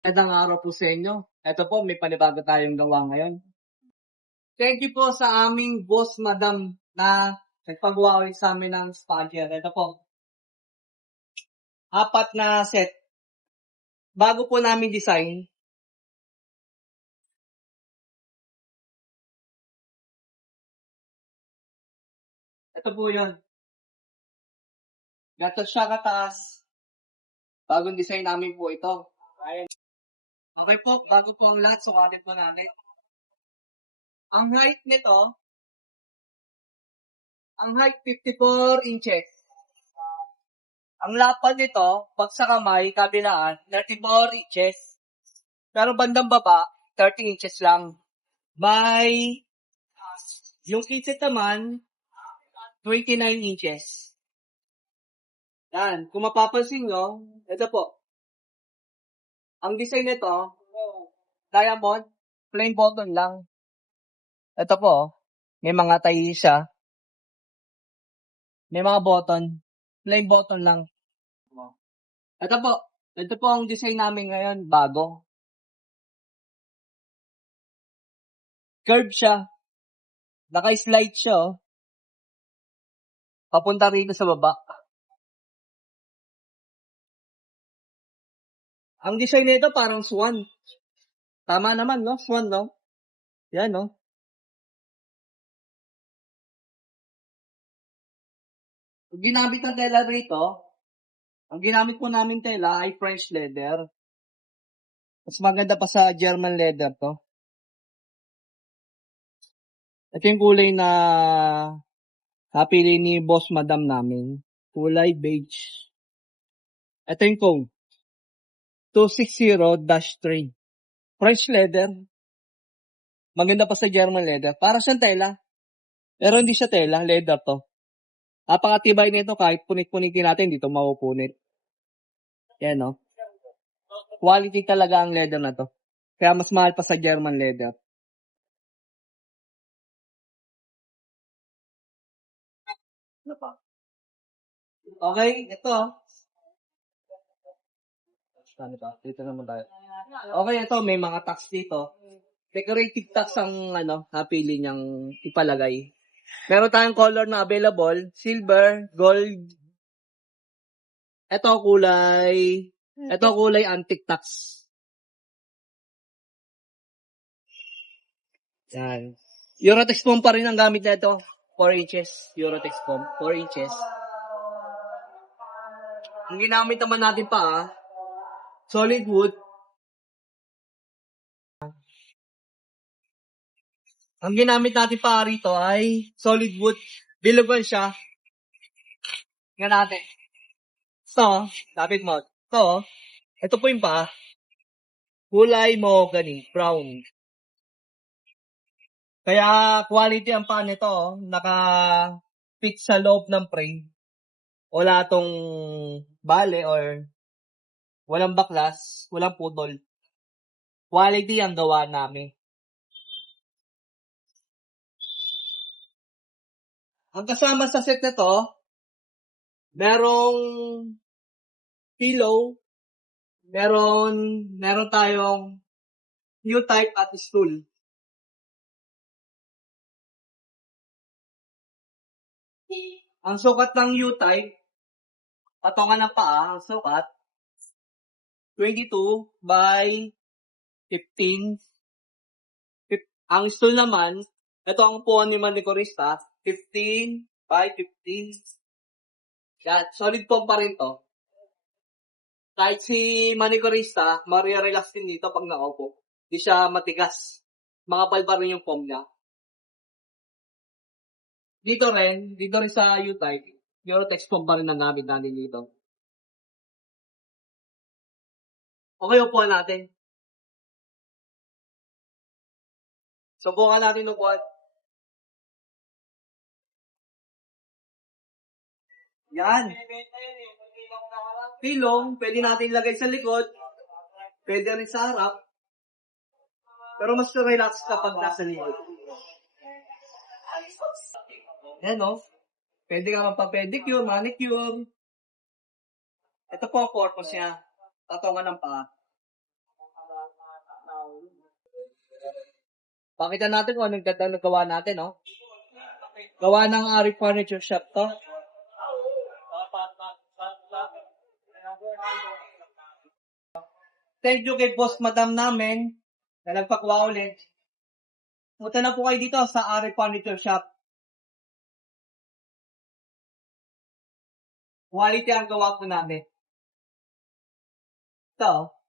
Magandang araw po sa inyo. Eto po, may panibago tayong gawa ngayon. Thank you po sa aming boss, madam, na nagpagawa ulit sa amin ng spudger. Ito po, 4 na set. Bago po namin design, ito po yun. Gato siya kataas. Bagong design namin po ito. Ayan. Okay po, bago po ang lahat, sukatin po natin. Ang height nito, ang height 54 inches. Ang lapad nito, pag sa kamay, kabilaan, 34 inches. Pero bandang baba, 30 inches lang. May, yung kitsit naman, 29 inches. Yan. Kung mapapansin nyo, ito po. Ang design nito, diamond, plain button lang. Ito po, may mga tayi siya. May mga button. Plain button lang. Ito po ang design namin ngayon, bago. Curve siya. Naka-slide siya, oh. Papunta rito sa baba. Ang design nito parang swan. Tama naman, no? Swan, no? Yan, no? Ang ginamit ng tela rito, ang ginamit po namin tela ay French leather. Mas maganda pa sa German leather to. Ito yung kulay na napili ni boss madam namin. Kulay beige. Ito yung cone. 260-3. French leather. Maganda pa sa German leather. Para siyang tela. Pero hindi siya tela. Leather to. Napakatibay nito kahit punit-punitin natin. Dito mapupunit. Yan, no? Quality talaga ang leather na to. Kaya mas mahal pa sa German leather. Ano pa? Okay, ito. Ano pa? Dito naman tayo. Okay, ito. May mga tax dito. Decorative tax ang napili niyang ipalagay. Meron tayong color na available. Silver, gold. Ito kulay antique tax. Yan. Eurotex foam pa rin ang gamit na ito. 4 inches. Eurotex foam. 4 inches. Ang ginamit naman natin pa, solid wood. Ang ginamit natin pa rito ay solid wood. Bilugan siya. Tingnan natin. Ito, lapit mo. Ito po yung pa. Kulay mahogany, brown. Kaya quality ang paa nito, naka-fit sa loob ng frame. Wala tong bale or walang baklas, walang putol. Quality ang gawa namin. Ang kasama sa set nito, merong pillow, meron tayong U-type at stool. Ang sukat ng U-type, patungan ng paa, ang sukat, 22 by 15. Ang stool naman, ito ang upuan ni Manicorista, 15 by 15. Yan, solid foam pa rin to. Kahit si Manicorista, marirelax din dito pag nakaupo. Hindi siya matigas. Makapal pa rin yung foam niya. Dito rin sa U-type, Eurotex foam pa rin ang gamit natin dito. Okay, upuan natin. Subukan natin upuan. Yan. Pilong, pwede natin ilagay sa likod. Pwede rin sa harap. Pero mas relax kapag nasa likod. Yan, no? Pwede ka magpa-pedicure, manicure. Ito po ang purpose niya. Tatungan ng paa. Pakita natin kung anong ganda ng gawa natin, no? Gawa ng Ari Furniture Shop to. Thank you kay Boss Madam namin na nagpakwa ulit. Punta na po kayo dito sa Ari Furniture Shop. Quality ang gawa po namin. Ito.